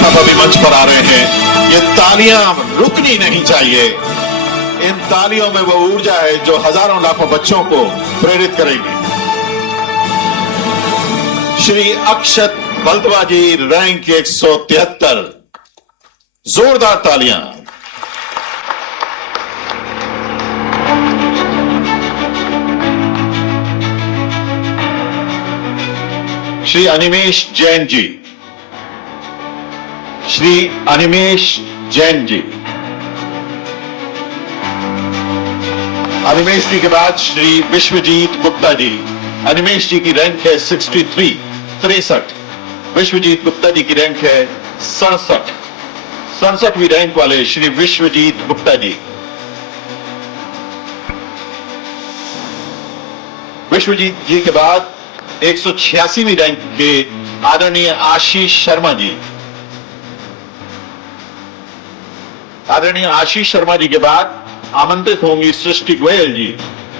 साहब अभी मंच पर आ रहे हैं। ये तालियां रुकनी नहीं चाहिए। इन तालियों में वो ऊर्जा है जो हजारों लाखों बच्चों को प्रेरित करेगी। श्री अक्षत बल्दवाजी, रैंक 173। जोरदार तालियां। श्री अनिमेश जैन जी, श्री अनिमेश जैन जी। अनिमेश जी के बाद श्री विश्वजीत गुप्ता जी। अनिमेश जी की रैंक है 63। विश्वजीत गुप्ता जी की रैंक है 67वीं रैंक वाले श्री विश्वजीत गुप्ता जी। विश्वजीत जी के बाद 186वीं रैंक के आदरणीय आशीष शर्मा जी। आदरणीय आशीष शर्मा जी के बाद आमंत्रित होंगी सृष्टि गोयल जी,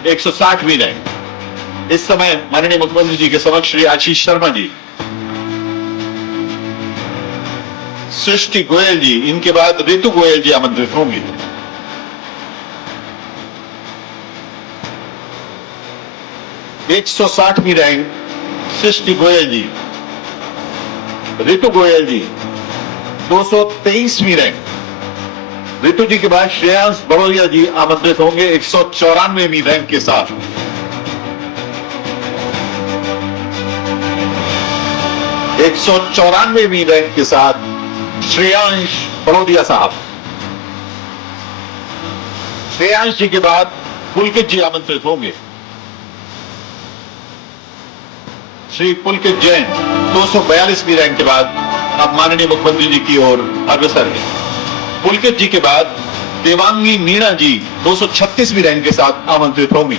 160वीं रैंक। इस समय माननीय मुख्यमंत्री जी के समक्ष श्री आशीष शर्मा जी, सृष्टि गोयल जी, इनके बाद ऋतु गोयल जी आमंत्रित होंगी। एक 160वीं रैंक सृष्टि गोयल जी। ऋतु गोयल जी 223वीं रैंक। ऋतु जी के बाद श्रेयांश बड़ोलिया जी आमंत्रित होंगे 194वीं रैंक के साथ। एक 194वीं रैंक के साथ श्रेयांश बड़ोलिया साहब। श्रेयांश जी के बाद पुलकित जी आमंत्रित होंगे। श्री पुलकित जैन 242वीं रैंक के बाद अब माननीय मुख्यमंत्री जी की ओर अग्रसर है। पुलकित जी के बाद देवांगी मीणा जी 236वीं रैंक के साथ आमंत्रित होंगी।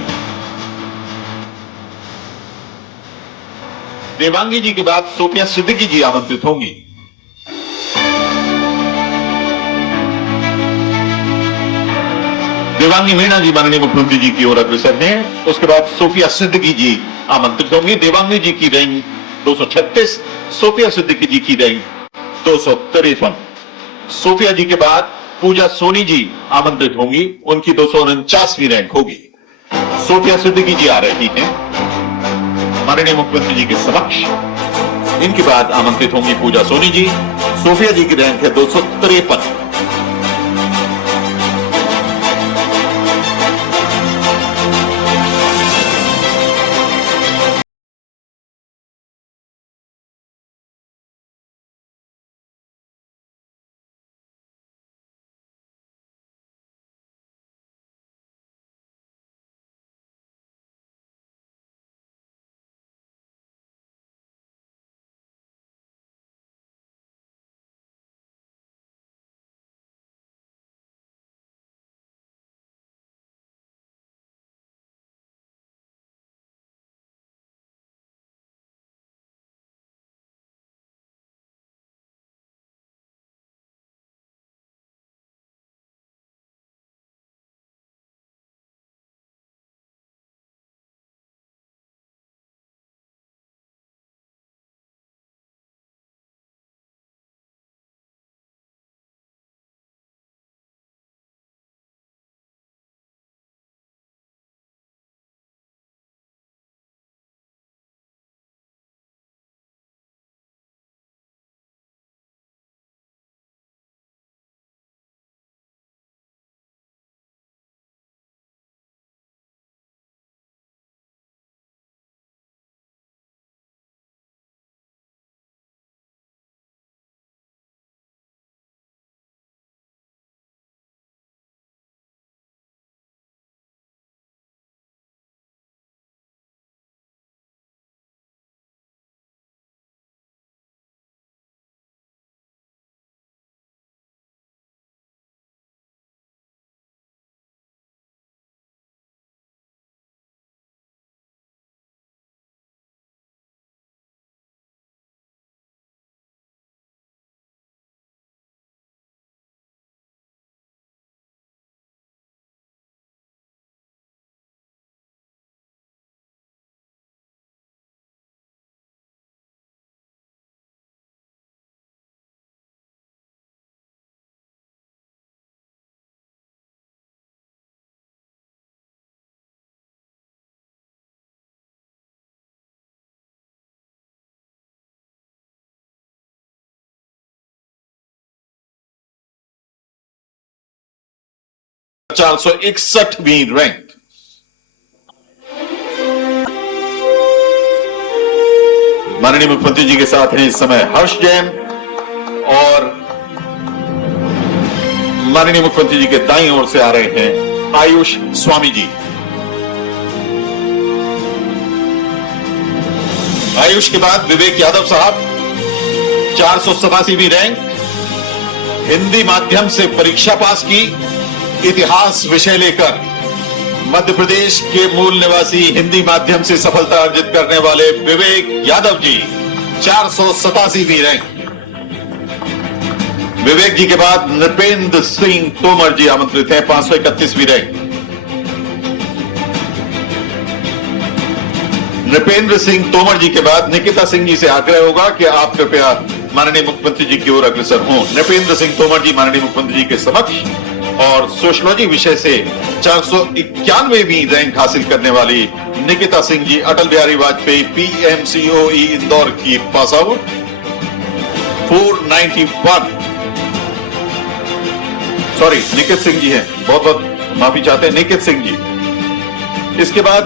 देवांगी जी के बाद सोफिया सिद्दीकी जी आमंत्रित होंगी। देवांगी मीणा जी माननीय मुख्यमंत्री जी की ओर अग्रसर हैं। उसके बाद सोफिया सिद्दीकी जी आमंत्रित होंगी। देवांगी जी की रैंक 236, सोफिया सिद्दीकी जी की रैंक 253। सोफिया जी के बाद पूजा सोनी जी आमंत्रित होंगी, उनकी 249वीं रैंक होगी। सोफिया सिद्दीकी जी आ रही हैं माननीय मुख्यमंत्री जी के समक्ष। इनके बाद आमंत्रित होंगी पूजा सोनी जी। सोफिया जी की रैंक है 253। 461वीं रैंक। माननीय मुख्यमंत्री जी के साथ हैं इस समय हर्ष जैन और माननीय मुख्यमंत्री जी के दाईं ओर से आ रहे हैं आयुष स्वामी जी। आयुष के बाद विवेक यादव साहब 487वीं रैंक, हिंदी माध्यम से परीक्षा पास की, इतिहास विषय लेकर मध्य प्रदेश के मूल निवासी हिंदी माध्यम से सफलता अर्जित करने वाले विवेक यादव जी 487वीं रैंक। विवेक जी के बाद नृपेंद्र सिंह तोमर जी आमंत्रित हैं 531वीं रैंक। नृपेंद्र सिंह तोमर जी के बाद निकिता सिंह जी से आग्रह होगा कि आप कृपया माननीय मुख्यमंत्री जी की ओर अग्रसर हों। नृपेंद्र सिंह तोमर जी माननीय मुख्यमंत्री जी के समक्ष और सोशियोलॉजी विषय से 491वीं रैंक हासिल करने वाली निकिता सिंह जी अटल बिहारी वाजपेयी पीएमसीओई इंदौर की pass out 491। Sorry, Nikit Singh ji हैं, बहुत बहुत माफी चाहते हैं, निकित सिंह जी। इसके बाद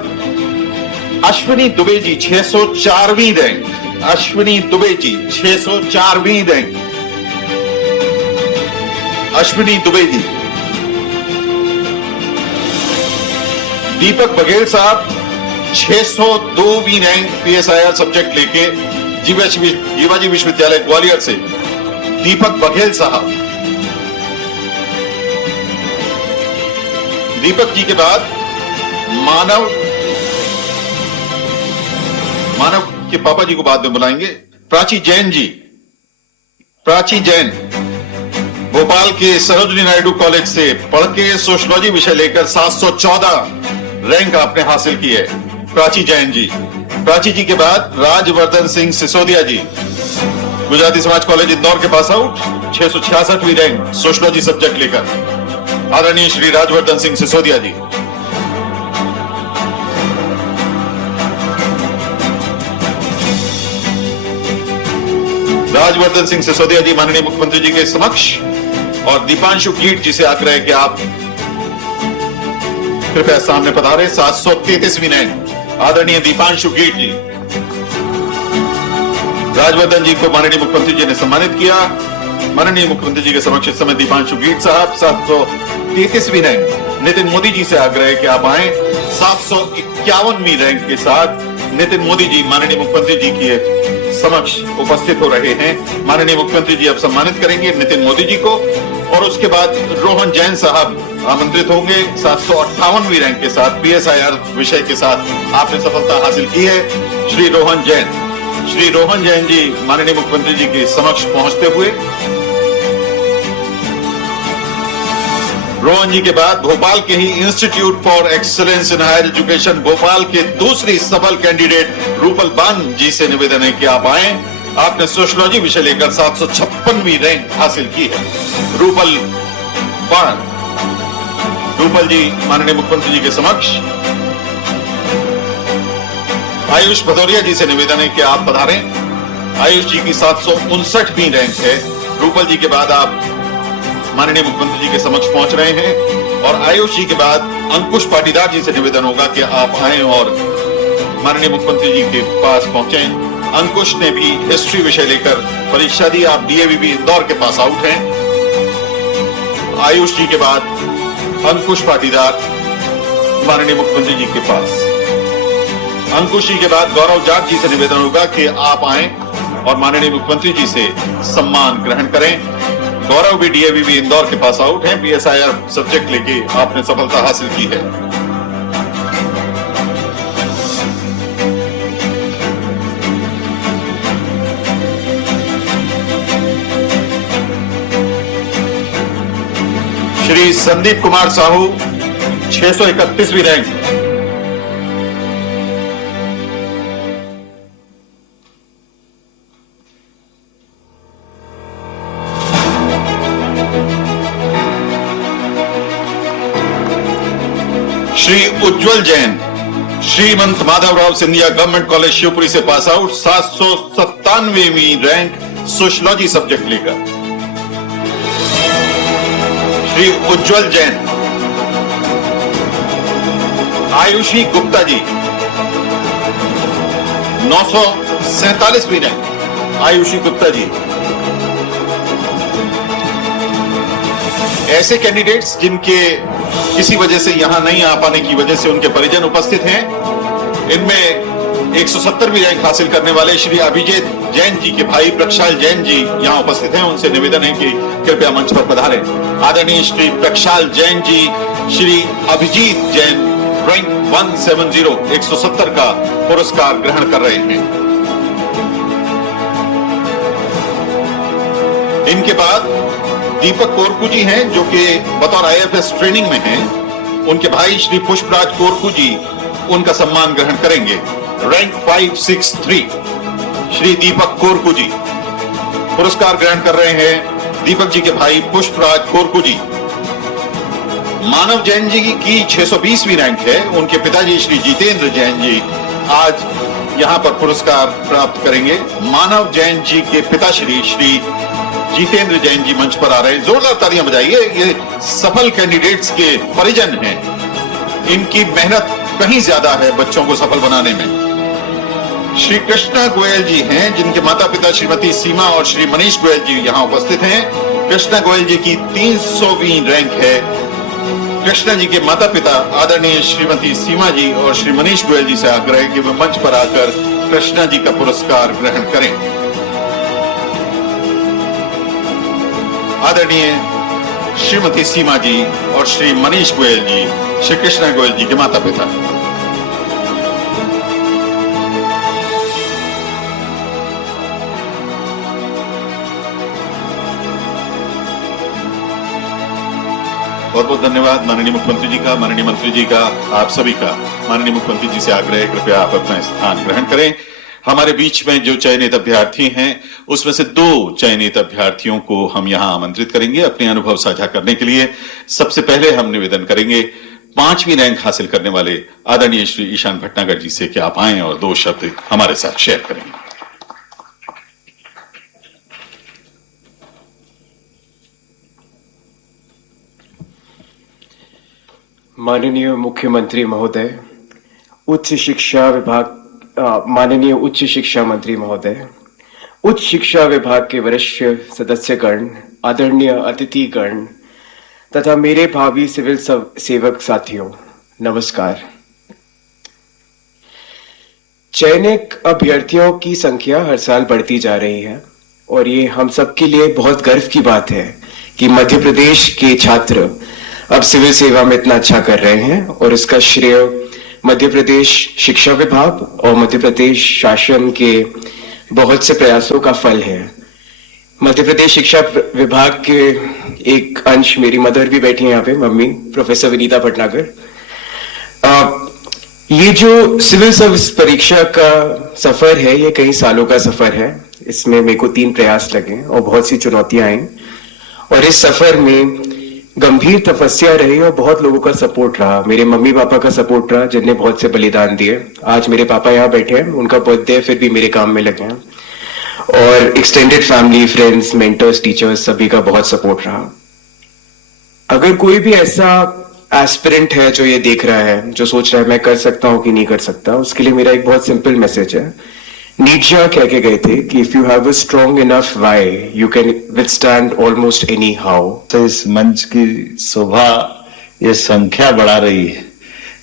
अश्विनी दुबे जी 604वीं रैंक। अश्विनी दुबे जी 604वीं रैंक। अश्विनी दुबे जी। दीपक बघेल साहब 602वीं रैंक पीएसआईआर सब्जेक्ट लेके जीवाजी विश्वविद्यालय ग्वालियर से दीपक बघेल साहब। दीपक जी के बाद मानव के पापा जी को बाद में बुलाएंगे, प्राची जैन जी। प्राची जैन भोपाल के सरोजिनी नायडू कॉलेज से पढ़ के सोशियोलॉजी विषय लेकर 714 रैंक आपने हासिल की है, प्राची जैन जी। प्राची जी के बाद राजवर्धन सिंह सिसोदिया जी, गुजराती समाज कॉलेज इंदौर के पास आउट 666वीं रैंक सोशियोलॉजी सब्जेक्ट लेकर, आदरणीय श्री राजवर्धन सिंह सिसोदिया जी। राजवर्धन सिंह सिसोदिया जी माननीय मुख्यमंत्री जी के समक्ष और दीपांशु कीट जी से आग्रह है कि आप कृपया सामने पधारे। 733वीं रैंक आदरणीय दीपांशु कीट जी। राजवर्धन जी को माननीय मुख्यमंत्री जी ने सम्मानित किया। माननीय मुख्यमंत्री जी के समक्ष इस समय दीपांशु कीट साहब 733वीं रैंक। नितिन मोदी जी से आग्रह है कि आप आए 751वीं रैंक के साथ। नितिन मोदी जी माननीय मुख्यमंत्री जी के समक्ष उपस्थित हो रहे हैं। माननीय मुख्यमंत्री जी अब सम्मानित करेंगे नितिन मोदी जी को और उसके बाद रोहन जैन साहब आमंत्रित होंगे 758वीं रैंक के साथ। पीएसआईआर विषय के साथ आपने सफलता हासिल की है श्री रोहन जैन। श्री रोहन जैन जी माननीय मुख्यमंत्री जी के समक्ष पहुंचते हुए, रोहन जी के बाद भोपाल के ही institute for excellence in higher education Bhopal के दूसरी सफल कैंडिडेट रूपल बान जी से निवेदन है कि आप आए। आपने सोशियोलॉजी विषय लेकर 756वीं रैंक हासिल की है, रूपल बान। रूपल जी माननीय मुख्यमंत्री जी के समक्ष। आयुष भदौरिया जी से निवेदन है कि आप पधारें। आयुष जी की 759वीं रैंक है। रूपल जी के बाद आप माननीय मुख्यमंत्री जी के समक्ष पहुंच रहे हैं और आयुष जी के बाद अंकुश पाटीदार जी से निवेदन होगा कि आप आए और माननीय मुख्यमंत्री जी के पास पहुंचे। अंकुश ने भी हिस्ट्री विषय लेकर परीक्षा दी। आप डीएवीबी इंदौर के पास आउट हैं। आयुष जी के बाद अंकुश पाटीदार माननीय मुख्यमंत्री जी के पास। अंकुश जी के बाद गौरव जाट जी से निवेदन होगा कि आप आए और माननीय मुख्यमंत्री जी से सम्मान ग्रहण करें। गौरव भी डीएवीबी इंदौर के पास आउट हैं। पीएसआईआर सब्जेक्ट लेके आपने सफलता हासिल की है। श्री संदीप कुमार साहू 631वीं rank. Shri Ujjwal Jain Shrimant Madhavrao Scindia government college Shivpuri से पास आउट 797वीं रैंक सोशियोलॉजी सब्जेक्ट लेकर। श्री उज्जवल जैन आयुषी गुप्ता जी 947वीं रैंक। आयुषी गुप्ता जी। ऐसे कैंडिडेट्स जिनके किसी वजह से यहां नहीं आ पाने की वजह से उनके परिजन उपस्थित हैं, इनमें 170वीं रैंक हासिल करने वाले श्री अभिजीत जैन जी के भाई प्रक्षाल जैन जी यहां उपस्थित हैं। उनसे निवेदन है कि कृपया मंच पर पधारें। आदरणीय श्री प्रक्षाल जैन जी श्री अभिजीत जैन रैंक 170 170 का पुरस्कार ग्रहण कर रहे हैं। इनके बाद दीपक कोरकू जी हैं जो कि बतौर आईएफएस ट्रेनिंग में हैं। उनके भाई श्री पुष्पराज कोरकू जी उनका सम्मान ग्रहण करेंगे। रैंक 563 श्री दीपक कोरकू जी पुरस्कार ग्रहण कर रहे हैं। दीपक जी के भाई पुष्पराज कोरकू जी। मानव जैन जी की 620वीं रैंक है। उनके पिताजी श्री जितेंद्र जैन जी आज यहां पर पुरस्कार प्राप्त करेंगे। मानव जैन जी के पिताश्री श्री जितेंद्र जैन जी मंच पर आ रहे हैं। जोरदार तालियां बजाइए। ये सफल कैंडिडेट्स के परिजन हैं। इनकी मेहनत कहीं ज्यादा है बच्चों को सफल बनाने में। श्री कृष्णा गोयल जी हैं जिनके माता पिता श्रीमती सीमा और श्री मनीष गोयल जी यहां उपस्थित हैं। कृष्णा गोयल जी की 300वीं रैंक है। कृष्णा जी के माता पिता आदरणीय श्रीमती सीमा जी और श्री मनीष गोयल जी से आग्रह है कि वे मंच पर आकर कृष्णा जी का पुरस्कार ग्रहण करें। आदरणीय श्रीमती सीमा जी और श्री मनीष गोयल जी श्री कृष्णा गोयल जी के माता पिता। बहुत बहुत धन्यवाद माननीय मुख्यमंत्री जी का, माननीय मंत्री जी का, आप सभी का। माननीय मुख्यमंत्री जी से आग्रह है कृपया आप अपना स्थान ग्रहण करें। हमारे बीच में जो चयनित अभ्यर्थी हैं उसमें से 2 चयनित अभ्यर्थियों को हम यहां आमंत्रित करेंगे अपने अनुभव साझा करने के लिए। सबसे पहले हम निवेदन करेंगे 5वीं रैंक हासिल करने वाले आदरणीय श्री ईशान भटनागर जी से कि आप आएं और 2 शब्द हमारे साथ शेयर करें। माननीय मुख्यमंत्री महोदय, उच्च शिक्षा विभाग, माननीय उच्च शिक्षा मंत्री महोदय, उच्च शिक्षा विभाग के वरिष्ठ सदस्यगण, आदरणीय अतिथिगण तथा मेरे भावी सिविल सेवक साथियों, नमस्कार। चयनित अभ्यर्थियों की संख्या हर साल बढ़ती जा रही है और ये हम सबके लिए बहुत गर्व की बात है कि मध्य प्रदेश के छात्र अब सिविल सेवा में इतना अच्छा कर रहे हैं और इसका श्रेय मध्य प्रदेश शिक्षा विभाग और मध्य प्रदेश शासन के बहुत से प्रयासों का फल है। मध्य प्रदेश शिक्षा विभाग के एक अंश, मेरी मदर भी बैठी है यहाँ पे, मम्मी प्रोफेसर विनीता भटनागर। ये जो सिविल सर्विस परीक्षा का सफर है ये कई सालों का सफर है। इसमें मेरे को 3 प्रयास लगे और बहुत सी चुनौतियां आई और इस सफर में गंभीर तपस्या रही और बहुत लोगों का सपोर्ट रहा। मेरे मम्मी पापा का सपोर्ट रहा जिनने बहुत से बलिदान दिए। आज मेरे पापा यहाँ बैठे हैं, उनका बर्थडे फिर भी मेरे काम में लगे हैं। और extended family, friends, mentors, teachers सभी का बहुत सपोर्ट रहा। अगर कोई भी ऐसा एस्पिरेंट है जो ये देख रहा है, जो सोच रहा है मैं कर सकता हूं कि नहीं कर सकता, उसके लिए मेरा एक बहुत सिंपल मैसेज है। नीचे कह के गए थे कि if you have a strong enough why you can withstand almost any how. तो इस मंच की शोभा, ये संख्या बढ़ा रही है,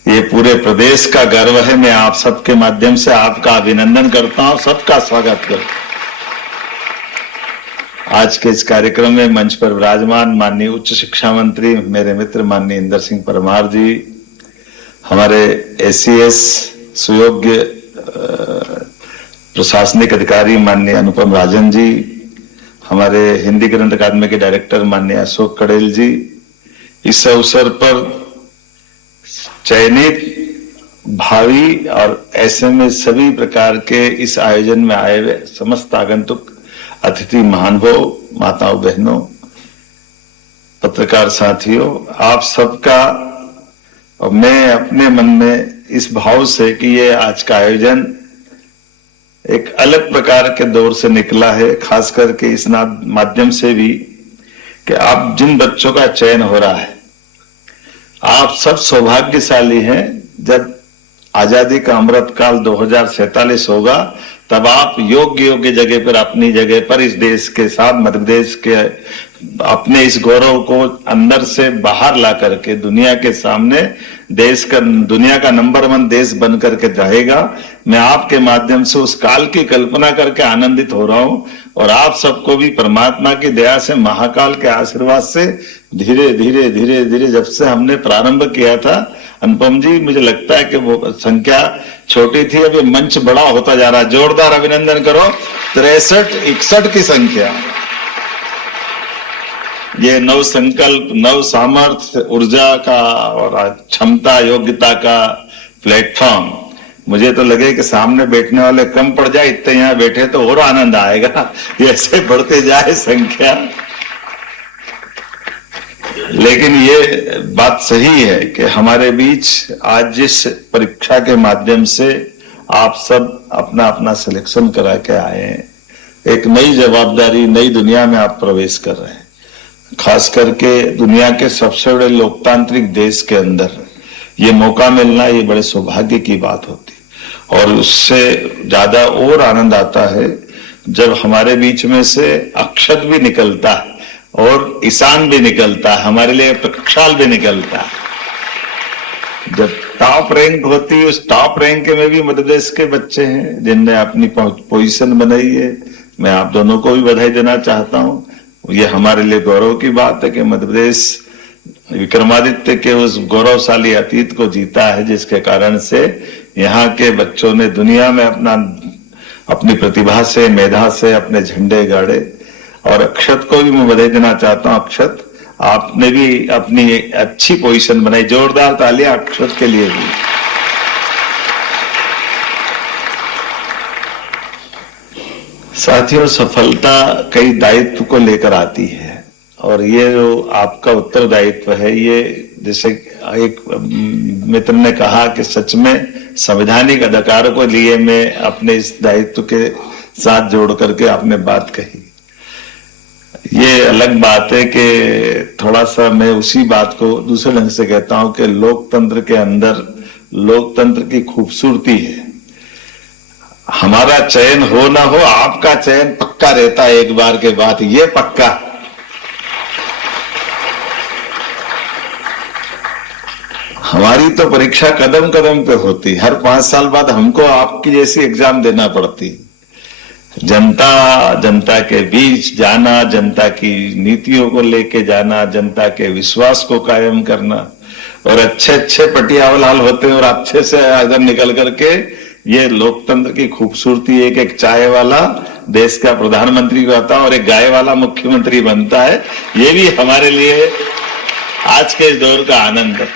ये पूरे प्रदेश का गर्व है। मैं आप सबके माध्यम से आपका अभिनंदन करता हूं, सबका स्वागत करता हूं। आज के इस कार्यक्रम में मंच पर विराजमान माननीय उच्च शिक्षा मंत्री, मेरे मित्र माननीय इंदर सिंह परमार जी, हमारे एसीएस सुयोग्य प्रशासनिक अधिकारी माननीय अनुपम राजन जी, हमारे हिंदी ग्रंथ अकादमी के डायरेक्टर माननीय अशोक कड़ेल जी, इस अवसर पर चयनित भावी और ऐसे में सभी प्रकार के इस आयोजन में आए हुए समस्त आगंतुक अतिथि महानुभाव, माताओं बहनों, पत्रकार साथियों, आप सबका और मैं अपने मन में इस भाव से कि ये आज का आयोजन एक अलग प्रकार के दौर से निकला है, खास करके इस माध्यम से भी कि आप जिन बच्चों का चयन हो रहा है, आप सब सौभाग्यशाली हैं जब आजादी का अमृत काल 2047 होगा, तब आप योग्य योग्य जगह पर, अपनी जगह पर, इस देश के साथ, मध्य प्रदेश के अपने इस गौरव को अंदर से बाहर ला करके दुनिया के सामने दुनिया का नंबर 1 देश बन करके रहेगा। मैं आपके माध्यम से उस काल की कल्पना करके आनंदित हो रहा हूं, और आप सबको भी परमात्मा की दया से, महाकाल के आशीर्वाद से धीरे धीरे धीरे धीरे, जब से हमने प्रारंभ किया था अनुपम जी, मुझे लगता है कि वो संख्या छोटी थी, अभी मंच बड़ा होता जा रहा है। जोरदार अभिनंदन करो। 63-61 की संख्या। ये नव संकल्प, नव सामर्थ्य, ऊर्जा का और क्षमता, योग्यता का प्लेटफॉर्म। मुझे तो लगे कि सामने बैठने वाले कम पड़ जाए, इतने यहाँ बैठे तो और आनंद आएगा। ऐसे बढ़ते जाए संख्या। लेकिन ये बात सही है कि हमारे बीच आज जिस परीक्षा के माध्यम से आप सब अपना अपना सिलेक्शन करा के आए हैं, एक नई जवाबदारी, नई दुनिया में आप प्रवेश कर रहे हैं। खास करके दुनिया के सबसे बड़े लोकतांत्रिक देश के अंदर ये मौका मिलना, ये बड़े सौभाग्य की बात होती, और उससे ज्यादा और आनंद आता है जब हमारे बीच में से अक्षत भी निकलता है और ईशान भी निकलता है, हमारे लिए प्रक्षाल भी निकलता है। जब टॉप रैंक होती है, उस टॉप रैंक में भी मध्य प्रदेश के बच्चे हैं जिनने अपनी पोजीशन बनाई है। मैं आप दोनों को भी बधाई देना चाहता हूं। ये हमारे लिए गौरव की बात है कि मध्य प्रदेश विक्रमादित्य के उस गौरवशाली अतीत को जीता है, जिसके कारण से यहाँ के बच्चों ने दुनिया में अपनी प्रतिभा से, मेधा से अपने झंडे गाड़े। और अक्षत को भी मैं बधाई देना चाहता हूं। अक्षत, आपने भी अपनी अच्छी पोजीशन बनाई। जोरदार तालियां अक्षत के लिए भी। साथियों, सफलता कई दायित्व को लेकर आती है, और ये जो आपका उत्तरदायित्व है, ये जैसे एक मित्र ने कहा कि सच में संवैधानिक अधिकारों को लिए मैं अपने इस दायित्व के साथ जोड़ करके आपने बात कही। ये अलग बात है कि थोड़ा सा मैं उसी बात को दूसरे ढंग से कहता हूं कि लोकतंत्र के अंदर लोकतंत्र की खूबसूरती है। हमारा चयन हो ना हो, आपका चयन पक्का रहता है एक बार के बाद, ये पक्का। हमारी तो परीक्षा कदम कदम पे होती, हर 5 साल बाद हमको आपकी जैसी एग्जाम देना पड़ती। जनता के बीच जाना, जनता की नीतियों को लेके जाना, जनता के विश्वास को कायम करना, और अच्छे अच्छे पटियावलाल होते हैं और अच्छे से इधर निकल करके ये लोकतंत्र की खूबसूरती है कि एक चाय वाला देश का प्रधानमंत्री होता है और एक गाय वाला मुख्यमंत्री बनता है। ये भी हमारे लिए आज के इस दौर का आनंद है।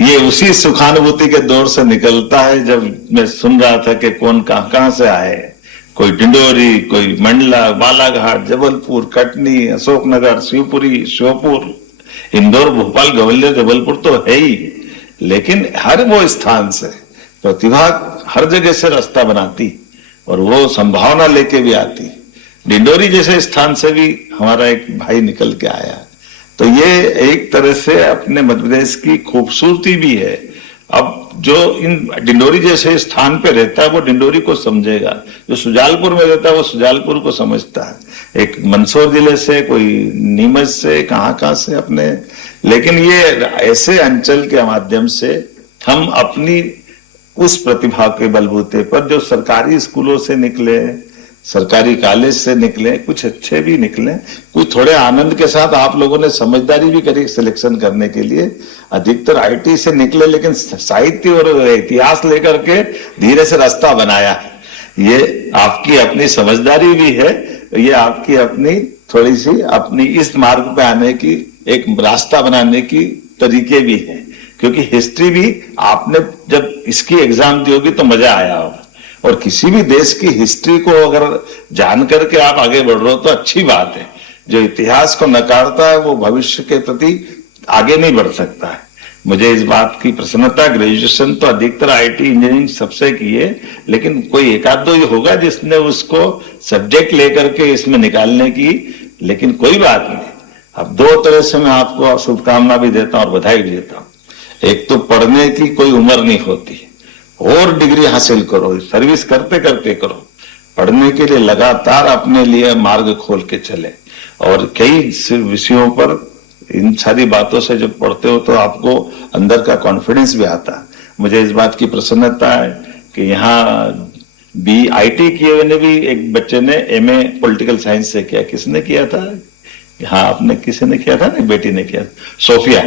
ये उसी सुखानुभूति के दौर से निकलता है जब मैं सुन रहा था कि कौन कहां से आए, कोई डिंडोरी, कोई मंडला, बालाघाट, जबलपुर, कटनी, अशोकनगर, शिवपुरी, श्योपुर, इंदौर, भोपाल, ग्वालियर, जबलपुर तो है ही, लेकिन हर वो स्थान से प्रतिभा हर जगह से रास्ता बनाती और वो संभावना लेके भी आती। डिंडोरी जैसे स्थान से भी हमारा एक भाई निकल के आया। तो ये एक तरह से अपने मध्य प्रदेश की खूबसूरती भी है। अब जो इन डिंडोरी जैसे स्थान पे रहता है वो डिंडोरी को समझेगा, जो सुजालपुर में रहता है वो सुजालपुर को समझता है। एक मंदसौर जिले से, कोई नीमच से, कहां से अपने, लेकिन ये ऐसे अंचल के माध्यम से हम अपनी उस प्रतिभा के बलबूते पर जो सरकारी स्कूलों से निकले, सरकारी कॉलेज से निकले, कुछ अच्छे भी निकले, कुछ थोड़े आनंद के साथ आप लोगों ने समझदारी भी करी सिलेक्शन करने के लिए। अधिकतर आईटी से निकले, लेकिन साहित्य और इतिहास लेकर के धीरे से रास्ता बनाया। ये आपकी अपनी समझदारी भी है, ये आपकी अपनी थोड़ी सी अपनी इस मार्ग पे आने की एक रास्ता बनाने की तरीके भी है। क्योंकि हिस्ट्री भी आपने जब इसकी एग्जाम दी होगी तो मजा आया होगा, और किसी भी देश की हिस्ट्री को अगर जान करके आप आगे बढ़ रहे हो तो अच्छी बात है। जो इतिहास को नकारता है वो भविष्य के प्रति आगे नहीं बढ़ सकता है। मुझे इस बात की प्रसन्नता, ग्रेजुएशन तो अधिकतर आईटी इंजीनियरिंग सबसे की है, लेकिन कोई एक आध दो ही होगा जिसने उसको सब्जेक्ट लेकर के इसमें निकालने की, लेकिन कोई बात नहीं। अब दो तरह से मैं आपको शुभकामना भी देता हूं और बधाई भी देता हूं। एक तो पढ़ने की कोई उम्र नहीं होती, और डिग्री हासिल करो, सर्विस करते करते करो, पढ़ने के लिए लगातार अपने लिए मार्ग खोल के चले। और कई विषयों पर इन सारी बातों से जब पढ़ते हो तो आपको अंदर का कॉन्फिडेंस भी आता है। मुझे इस बात की प्रसन्नता है कि यहाँ BIT किए हुए ने भी एक बच्चे ने MA पॉलिटिकल साइंस से किया। किसने किया था? हाँ, आपने किसी ने किया था ना, बेटी ने किया, सोफिया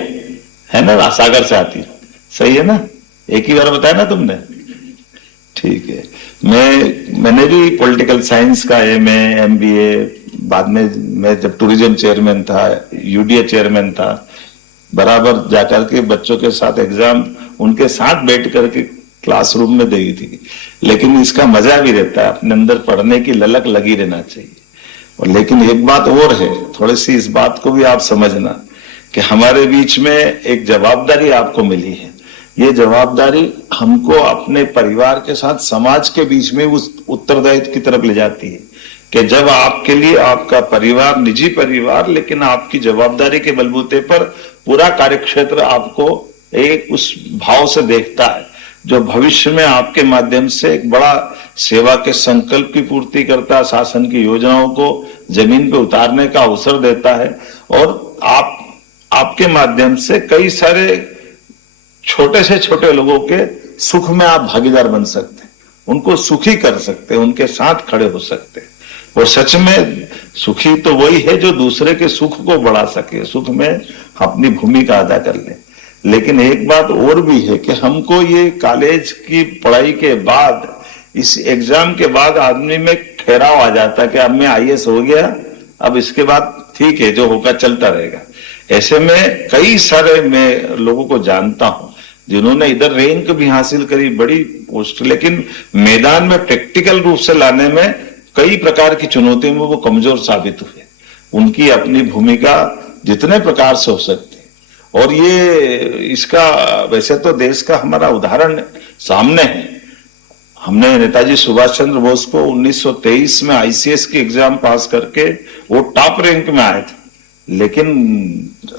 है ना, सागर से आती, सही है ना? एक ही बार बताया ना तुमने, ठीक है। मैंने भी पॉलिटिकल साइंस का MA MBA, बाद में मैं जब टूरिज्म चेयरमैन था, UDA चेयरमैन था, बराबर जाकर के बच्चों के साथ एग्जाम उनके साथ बैठ करके क्लासरूम में दी थी। लेकिन इसका मजा भी रहता है, अपने अंदर पढ़ने की ललक लगी रहना चाहिए। और लेकिन एक बात और है, थोड़ी सी इस बात को भी आप समझना कि हमारे बीच में एक जवाबदारी आपको मिली है। ये जवाबदारी हमको अपने परिवार के साथ समाज के बीच में उस उत्तरदायित्व की तरफ ले जाती है कि जब आपके लिए आपका परिवार, निजी परिवार, लेकिन आपकी जवाबदारी के बलबूते पर पूरा कार्यक्षेत्र आपको एक उस भाव से देखता है जो भविष्य में आपके माध्यम से एक बड़ा सेवा के संकल्प की पूर्ति करता है, शासन की योजनाओं को जमीन पे उतारने का अवसर देता है, और आपके माध्यम से कई सारे छोटे से छोटे लोगों के सुख में आप भागीदार बन सकते हैं, उनको सुखी कर सकते हैं, उनके साथ खड़े हो सकते हैं। और सच में सुखी तो वही है जो दूसरे के सुख को बढ़ा सके, सुख में अपनी भूमिका अदा कर ले। लेकिन एक बात और भी है कि हमको ये कॉलेज की पढ़ाई के बाद, इस एग्जाम के बाद आदमी में ठहराव आ जाता है कि अब मैं IAS हो गया, अब इसके बाद ठीक है, जो होगा चलता रहेगा। ऐसे में कई सारे मैं लोगों को जानता हूं जिन्होंने इधर रैंक भी हासिल करी, बड़ी पोस्ट, लेकिन मैदान में प्रैक्टिकल रूप से लाने में कई प्रकार की चुनौतियों में वो कमजोर साबित हुए। उनकी अपनी भूमिका जितने प्रकार से हो सकती है। और ये इसका वैसे तो देश का हमारा उदाहरण सामने है। हमने नेताजी सुभाष चंद्र बोस को 1923 में ICS की एग्जाम पास करके वो टॉप रैंक में आए थे, लेकिन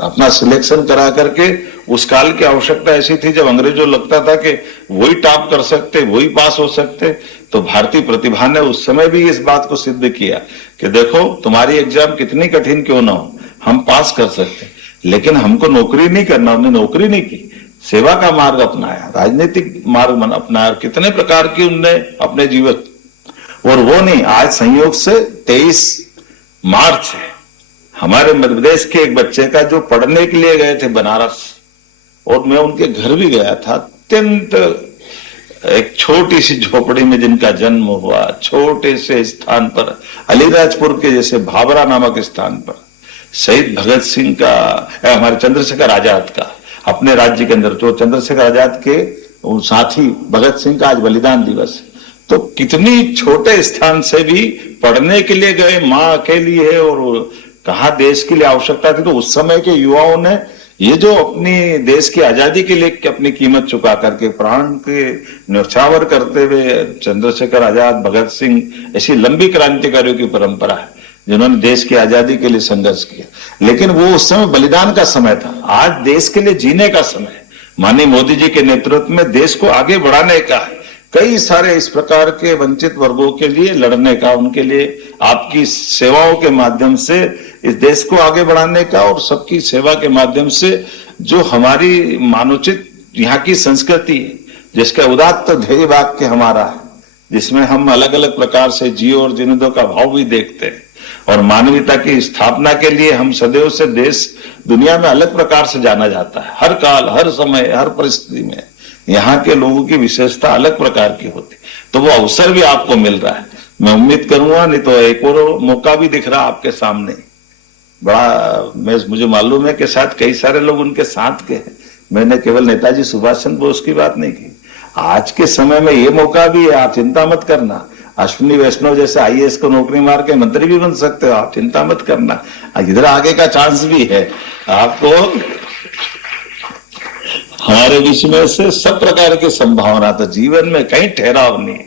अपना सिलेक्शन करा करके उस काल की आवश्यकता ऐसी थी जब अंग्रेजों लगता था कि वही टॉप कर सकते, वही पास हो सकते, तो भारतीय प्रतिभा ने उस समय भी इस बात को सिद्ध किया कि देखो तुम्हारी एग्जाम कितनी कठिन क्यों ना हो, हम पास कर सकते। लेकिन हमको नौकरी नहीं करना, उन्हें नौकरी नहीं की, सेवा का मार्ग अपनाया, राजनीतिक मार्ग अपनाया, कितने प्रकार की उनने अपने जीवन। और वो नहीं, आज संयोग से 23 मार्च है, हमारे मध्य प्रदेश के एक बच्चे का जो पढ़ने के लिए गए थे बनारस, और मैं उनके घर भी गया था। अत्यंत एक छोटी सी झोपड़ी में जिनका जन्म हुआ, छोटे से स्थान पर, अलीराजपुर के जैसे भाबरा नामक स्थान पर शहीद भगत सिंह का, हमारे चंद्रशेखर आजाद का, अपने राज्य के अंदर, जो चंद्रशेखर आजाद के साथी भगत सिंह का आज बलिदान दिवस है। तो कितनी छोटे स्थान से भी पढ़ने के लिए गए, माँ अकेली है, और कहा देश के लिए आवश्यकता थी। तो उस समय के युवाओं ने ये जो अपनी देश की आजादी के लिए अपनी कीमत चुका करके प्राण के न्यौछावर करते हुए, चंद्रशेखर आजाद, भगत सिंह, ऐसी लंबी क्रांतिकारियों की परंपरा है जिन्होंने देश की आजादी के लिए संघर्ष किया। लेकिन वो उस समय बलिदान का समय था, आज देश के लिए जीने का समय। माननीय मोदी जी के नेतृत्व में देश को आगे बढ़ाने का है, कई सारे इस प्रकार के वंचित वर्गों के लिए लड़ने का, उनके लिए आपकी सेवाओं के माध्यम से इस देश को आगे बढ़ाने का, और सबकी सेवा के माध्यम से जो हमारी मानोचित यहाँ की संस्कृति है, जिसका उदात्त ध्येय वाक्य हमारा है, जिसमें हम अलग अलग प्रकार से जियो और जीने दो का भाव भी देखते हैं, और मानवीयता की स्थापना के लिए हम सदैव से देश दुनिया में अलग प्रकार से जाना जाता है। हर काल, हर समय, हर परिस्थिति में यहाँ के लोगों की विशेषता अलग प्रकार की होती, तो वो अवसर भी आपको मिल रहा है। मैं उम्मीद करूंगा, नहीं तो एक और मौका भी दिख रहा आपके सामने बड़ा। मुझे मालूम है कि शायद कई सारे लोग उनके साथ के हैं। मैंने केवल नेताजी सुभाष चंद्र बोस की बात नहीं की, आज के समय में ये मौका भी है, आप चिंता मत करना। अश्विनी वैष्णव जैसे IAS को नौकरी मार के मंत्री भी बन सकते हो, आप चिंता मत करना, इधर आगे का चांस भी है आपको। हमारे बीच में से सब प्रकार की संभावना, तो जीवन में कहीं ठहराव नहीं,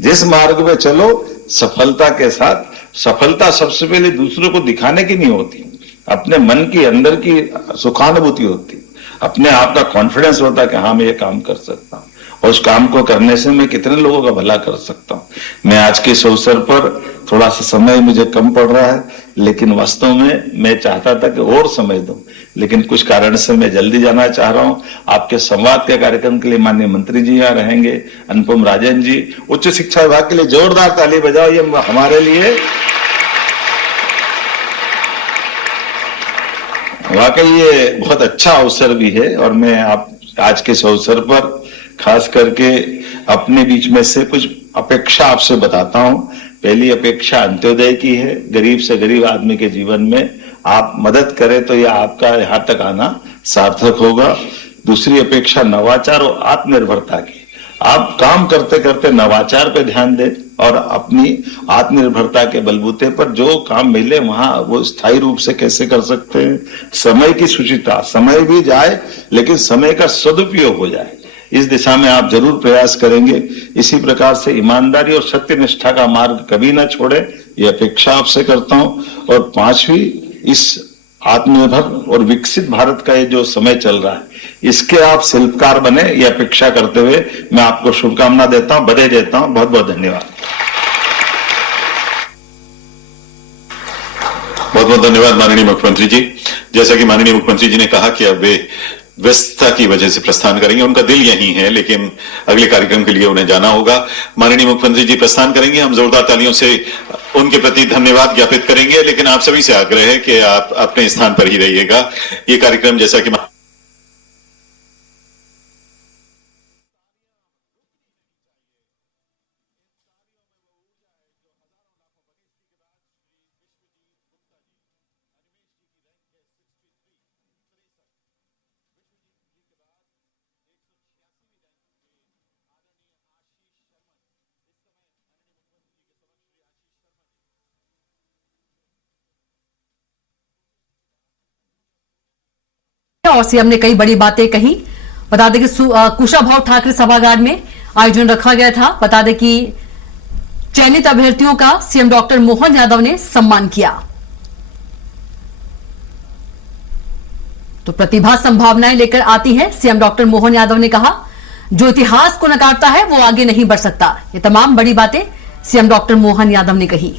जिस मार्ग में चलो सफलता के साथ। सफलता सबसे पहले दूसरों को दिखाने की नहीं होती, अपने मन की अंदर की सुखानुभूति होती। अपने आप का कॉन्फिडेंस होता है कि हाँ मैं ये काम कर सकता हूँ और उस काम को करने से मैं कितने लोगों का भला कर सकता हूँ। मैं आज के इस अवसर पर थोड़ा सा समय मुझे कम पड़ रहा है, लेकिन वास्तव में मैं चाहता था कि और समय दूं, लेकिन कुछ कारण से मैं जल्दी जाना चाह रहा हूं। आपके संवाद के कार्यक्रम के लिए माननीय मंत्री जी यहाँ रहेंगे, अनुपम राजन जी। उच्च शिक्षा विभाग के लिए जोरदार ताली बजाओ, ये हमारे लिए वाकई ये बहुत अच्छा अवसर भी है। और मैं आप आज के इस अवसर पर खास करके अपने बीच में से कुछ अपेक्षा आपसे बताता हूं। पहली अपेक्षा अंत्योदय की है, गरीब से गरीब आदमी के जीवन में आप मदद करें तो यह आपका यहां तक आना सार्थक होगा। दूसरी अपेक्षा नवाचार और आत्मनिर्भरता की। आप काम करते करते नवाचार पे ध्यान दें और अपनी आत्मनिर्भरता के बलबूते पर जो काम मिले वहां वो स्थायी रूप से कैसे कर सकते हैं। समय की सुचिता, समय भी जाए लेकिन समय का सदुपयोग हो जाए, इस दिशा में आप जरूर प्रयास करेंगे। इसी प्रकार से ईमानदारी और सत्यनिष्ठा का मार्ग कभी ना छोड़े, ये अपेक्षा आपसे करता हूं। और पांचवी, इस आत्मनिर्भर और विकसित भारत का ये जो समय चल रहा है इसके आप शिल्पकार बने, ये अपेक्षा करते हुए मैं आपको शुभकामना देता हूं, बधाई देता हूं। बहुत बहुत धन्यवाद। बहुत बहुत धन्यवाद माननीय मुख्यमंत्री जी। जैसा कि माननीय मुख्यमंत्री जी ने कहा कि अब वे व्यस्तता की वजह से प्रस्थान करेंगे, उनका दिल यहीं है लेकिन अगले कार्यक्रम के लिए उन्हें जाना होगा। माननीय मुख्यमंत्री जी प्रस्थान करेंगे, हम जोरदार तालियों से उनके प्रति धन्यवाद ज्ञापित करेंगे, लेकिन आप सभी से आग्रह है कि आप अपने स्थान पर ही रहिएगा। ये कार्यक्रम जैसा कि और सीएम ने कई बड़ी बातें कही। बता दें कि कुशाभाऊ ठाकरे सभागार में आयोजन रखा गया था। बता दें कि चयनित अभ्यर्थियों का सीएम डॉक्टर मोहन यादव ने सम्मान किया। तो प्रतिभा संभावनाएं लेकर आती है सीएम डॉक्टर मोहन यादव ने कहा, जो इतिहास को नकारता है वो आगे नहीं बढ़ सकता। ये तमाम बड़ी बातें सीएम डॉक्टर मोहन यादव ने कही।